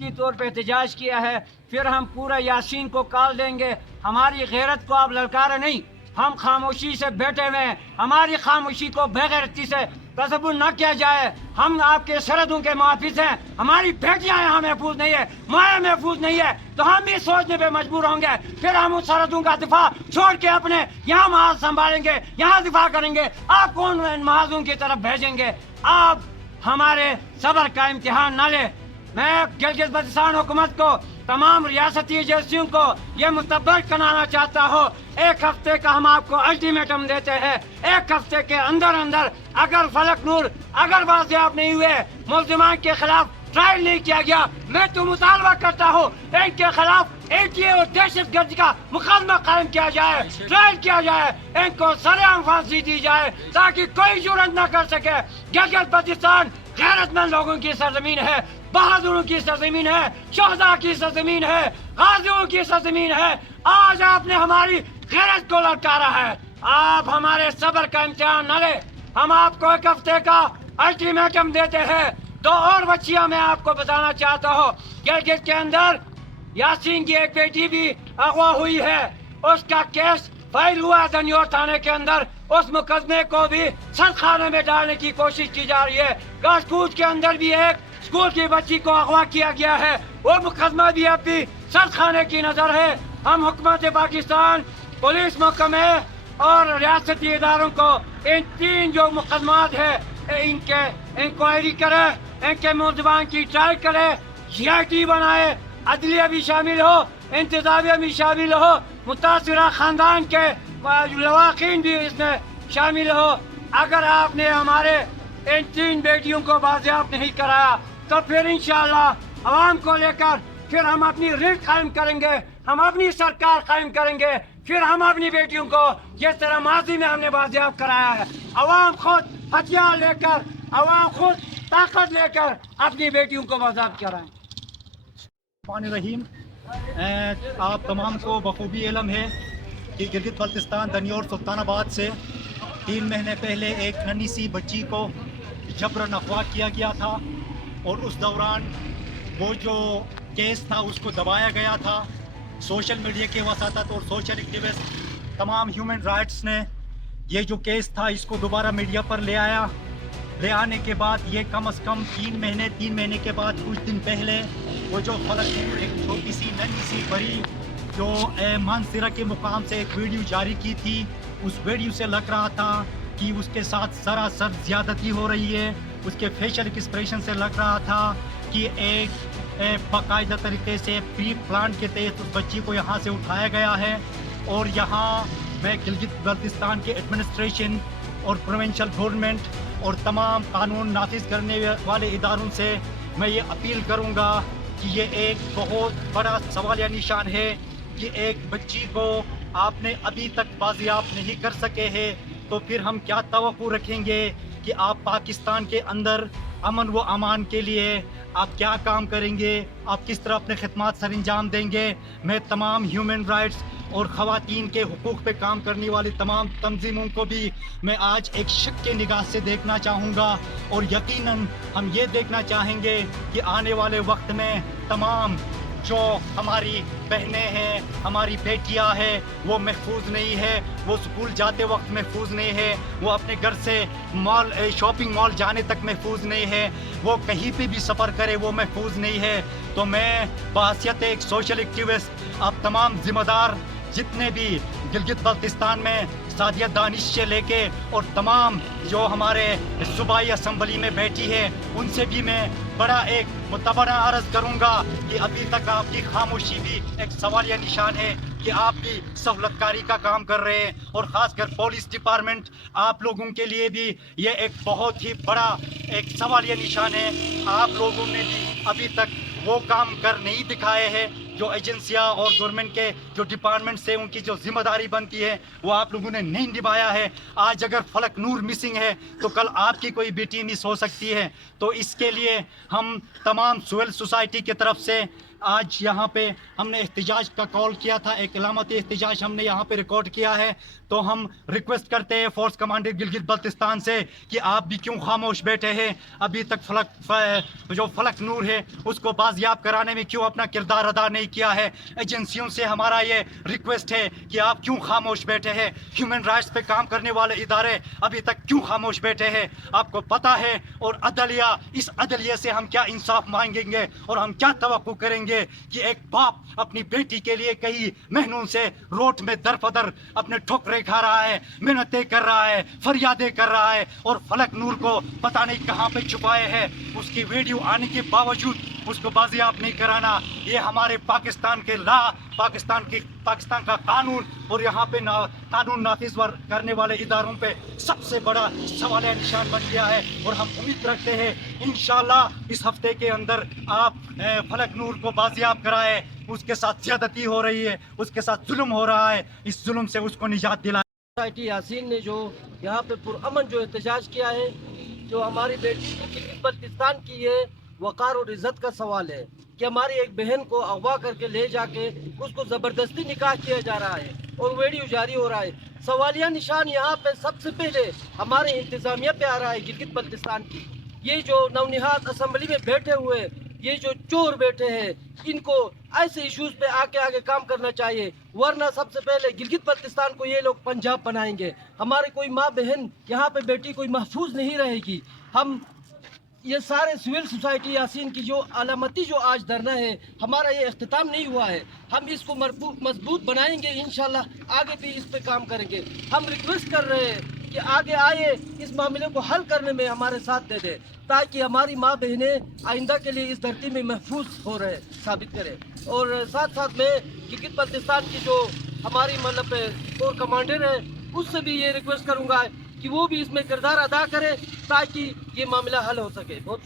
की तौर पे एहतजाज किया है, फिर हम पूरा यासीन को कॉल देंगे। हमारी गैरत को आप ललकारे नहीं, हम खामोशी से बैठे हुए हैं। हमारी खामोशी को बेगैरती से तसव्वुर न किया जाए। हम आपके सरहदों के मुहाफिज हैं, हमारी बेटियां यहाँ महफूज नहीं है, माया महफूज नहीं है, तो हम भी सोचने पे मजबूर होंगे। फिर हम उस सरहदों का दिफा छोड़ के अपने यहाँ महाज संभालेंगे, यहाँ दिफा करेंगे। आप कौन इन महाजों की तरफ भेजेंगे? आप हमारे सब्र का इम्तिहान न ले। मैं गिलगित बल्तिस्तान हुकूमत को, तमाम रियासती एजेंसियों को ये मुतब्बर कराना चाहता हूँ, एक हफ्ते का हम आपको अल्टीमेटम देते हैं। एक हफ्ते के अंदर अंदर अगर फलक नूर अगर बाजियाब नहीं हुए, मुल्जिमान के खिलाफ ट्रायल नहीं किया गया, मैं तो मुतालबा करता हूँ इनके खिलाफ एटीए और दहशत गर्दी का मुकदमा कायम किया जाए, ट्रायल किया जाए, इनको सरेआम फांसी दी जाए ताकि कोई जुर्रत न कर सके। गिलगित बल्तिस्तान गैरतमंद लोगों की सरजमीन है, बहादुरों की सरजमीन है, शोहदा की सरजमीन है, गाजियों की सरजमीन है। आज आपने हमारी गैरत को ललकारा है, आप हमारे सब्र का इम्तिहान न ले। हम आपको एक हफ्ते का अल्टीमेटम देते हैं। दो और बच्चियां मैं आपको बताना चाहता हूँ, गिलगित के अंदर यासीन की एक बेटी भी अगवा हुई है, उसका केस फाइल हुआ दनियोर थाने के अंदर। उस मुकदमे को भी सदखाने में डालने की कोशिश की जा रही है। गाजकूट के अंदर भी एक स्कूल की बच्ची को अगवा किया गया है, वो मुकदमा भी अब भी सदखाने की नजर है। हम हुकूमत पाकिस्तान, पुलिस महकमे और रियासती इदारों को इन तीन जो मुकदमात है इनके इंक्वायरी करे, इनके मुलजमान की ट्रायल करे, GIT बनाए, अदलिया भी शामिल हो, इंतजामिया भी शामिल हो, मुतासिरा खानदान के लवाकिन भी इसमें शामिल हो। अगर आपने हमारे इन तीन बेटियों को बाजियाब नहीं कराया तो फिर इंशाअल्लाह अवाम को लेकर फिर हम अपनी रिट कायम करेंगे, हम अपनी सरकार कायम करेंगे, फिर हम अपनी बेटियों को जिस तरह माजी में हमने बाजियाब कराया है, अवाम खुद हथियार लेकर, अवाम खुद ताकत लेकर अपनी बेटियों को बाजियाब कराएं। रहीम, आप तमाम को बखूबी इल्म है कि गिलगित बल्तिस्तान दनियोर सुल्तानाबाद से 3 महीने पहले एक नन्ही सी बच्ची को जबरन अगवा किया गया था और उस दौरान वो जो केस था उसको दबाया गया था। सोशल मीडिया के वसातत और सोशल एक्टिविस्ट, तमाम ह्यूमन राइट्स ने ये जो केस था इसको दोबारा मीडिया पर ले आया। ले आने के बाद ये कम से कम 3 महीने के बाद कुछ दिन पहले वो जो फलक नूर एक छोटी सी नन्ही सी बड़ी जो मानसरा के मुकाम से एक वीडियो जारी की थी, उस वीडियो से लग रहा था कि उसके साथ सरासर ज़्यादती हो रही है। उसके फेशियल एक्सप्रेशन से लग रहा था कि एक बाकायदा तरीके से प्री प्लान के तहत उस बच्ची को यहाँ से उठाया गया है। और यहाँ मैं गिलगित बल्तिस्तान के एडमिनिस्ट्रेशन और प्रोविंशियल गवर्नमेंट और तमाम कानून नाफिज करने वाले इदारों से मैं ये अपील करूँगा कि ये एक बहुत बड़ा सवालिया निशान है कि एक बच्ची को आपने अभी तक बाजियाब नहीं कर सके हैं, तो फिर हम क्या तवक्को रखेंगे कि आप पाकिस्तान के अंदर अमन व अमान के लिए आप क्या काम करेंगे, आप किस तरह अपने खिदमत सर अंजाम देंगे। मैं तमाम ह्यूमन राइट्स और ख़वातीन के हुकूक़ पे काम करने वाली तमाम तंजीमों को भी मैं आज एक शक के निगाह से देखना चाहूँगा और यकीनन हम ये देखना चाहेंगे कि आने वाले वक्त में तमाम जो हमारी बहनें हैं, हमारी बेटियां हैं, वो महफूज नहीं है, वो स्कूल जाते वक्त महफूज नहीं है, वो अपने घर से मॉल शॉपिंग मॉल जाने तक महफूज नहीं है, वो कहीं पे भी सफ़र करे वो महफूज नहीं है। तो मैं बहैसियत एक सोशल एक्टिविस्ट आप तमाम ज़िम्मेदार जितने भी गिलगित बल्तिस्तान में सादिया दानिश से लेके और तमाम जो हमारे सूबाई असम्बली में बैठी है उनसे भी मैं बड़ा एक मुतबरा अर्ज़ करूँगा कि अभी तक आपकी खामोशी भी एक सवालिया निशान है कि आप भी सहूलतकारी का काम कर रहे हैं और ख़ासकर पुलिस डिपार्टमेंट आप लोगों के लिए भी ये एक बहुत ही बड़ा एक सवालिया निशान है। आप लोगों ने भी अभी तक वो काम कर नहीं दिखाए हैं जो एजेंसियां और गवर्नमेंट के जो डिपार्टमेंट से उनकी जो जिम्मेदारी बनती है वो आप लोगों ने नहीं निभाया है। आज अगर फलक नूर मिसिंग है तो कल आपकी कोई बेटी मिस हो सकती है। तो इसके लिए हम तमाम सिविल सोसाइटी की तरफ से آج یہاں پہ ہم نے احتجاج کا کال کیا تھا, ایک علامتی احتجاج ہم نے یہاں پہ ریکارڈ کیا ہے. تو ہم ریکویسٹ کرتے ہیں فورس کمانڈر گلگت بلتستان سے کہ آپ بھی کیوں خاموش بیٹھے ہیں, ابھی تک فلک نور ہے اس کو بازیاب کرانے میں کیوں اپنا کردار ادا نہیں کیا ہے. ایجنسیوں سے ہمارا یہ ریکویسٹ ہے کہ آپ کیوں خاموش بیٹھے ہیں. ہیومن رائٹس پہ کام کرنے والے ادارے ابھی تک کیوں خاموش بیٹھے ہیں, آپ کو پتہ ہے. اور عدلیہ, اس عدلیہ سے ہم کیا انصاف مانگیں گے اور ہم کیا توقع کریں گے کہ ایک باپ اپنی بیٹی کے لیے کئی مہینوں سے روڈ میں در بدر اپنے ٹھوکریں کھا رہا ہے, محنتیں کر رہا ہے, فریادیں کر رہا ہے, اور فلک نور کو پتہ نہیں کہاں پہ چھپائے ہے. اس کی ویڈیو آنے کے باوجود اس کو بازیاب نہیں کرانا, یہ ہمارے پاکستان کے پاکستان کا قانون اور یہاں پہ قانون نافذ کرنے والے اداروں پہ سب سے بڑا سوالیہ نشان بن گیا ہے. اور ہم امید رکھتے ہیں انشاءاللہ اس ہفتے کے اندر آپ فلک نور کو بازیاب کرائے. اس کے ساتھ زیادتی ہو رہی ہے, اس کے ساتھ ظلم ہو رہا ہے, اس ظلم سے اس کو نجات دلائے. سوسائٹی یاسین نے جو یہاں پہ پرامن جو احتجاج کیا ہے, جو ہماری بیٹی گلگت بلتستان کی یہ وقار اور عزت کا سوال ہے کہ ہماری ایک بہن کو اغوا کر کے لے جا کے اس کو زبردستی نکاح کیا جا رہا ہے اور ویڈیو جاری ہو رہا ہے. سوالیہ نشان یہاں پہ سب سے پہلے ہمارے انتظامیہ پہ آ رہا ہے گلگت بلتستان کی. یہ جو نونہاد اسمبلی میں بیٹھے ہوئے یہ جو چور بیٹھے ہیں, ان کو ایسے ایشوز پہ آگے کام کرنا چاہیے, ورنہ سب سے پہلے گلگت بلتستان کو یہ لوگ پنجاب بنائیں گے. ہمارے کوئی ماں بہن یہاں پہ بیٹی کوئی محفوظ نہیں رہے گی. ہم یہ سارے سول سوسائٹی یاسین کی جو علامتی جو آج دھرنا ہے, ہمارا یہ اختتام نہیں ہوا ہے. ہم اس کو مضبوط بنائیں گے, انشاءاللہ آگے بھی اس پہ کام کریں گے. ہم ریکویسٹ کر رہے ہیں کہ آگے آئے, اس معاملے کو حل کرنے میں ہمارے ساتھ دے دے, تاکہ ہماری ماں بہنیں آئندہ کے لیے اس دھرتی میں محفوظ ہو رہے ثابت کرے. اور ساتھ ساتھ میں گلگت بلتستان کی جو ہماری مطلب کور کمانڈر ہے اس سے بھی یہ ریکویسٹ کروں گا کہ وہ بھی اس میں کردار ادا کرے تاکہ یہ معاملہ حل ہو سکے. بہت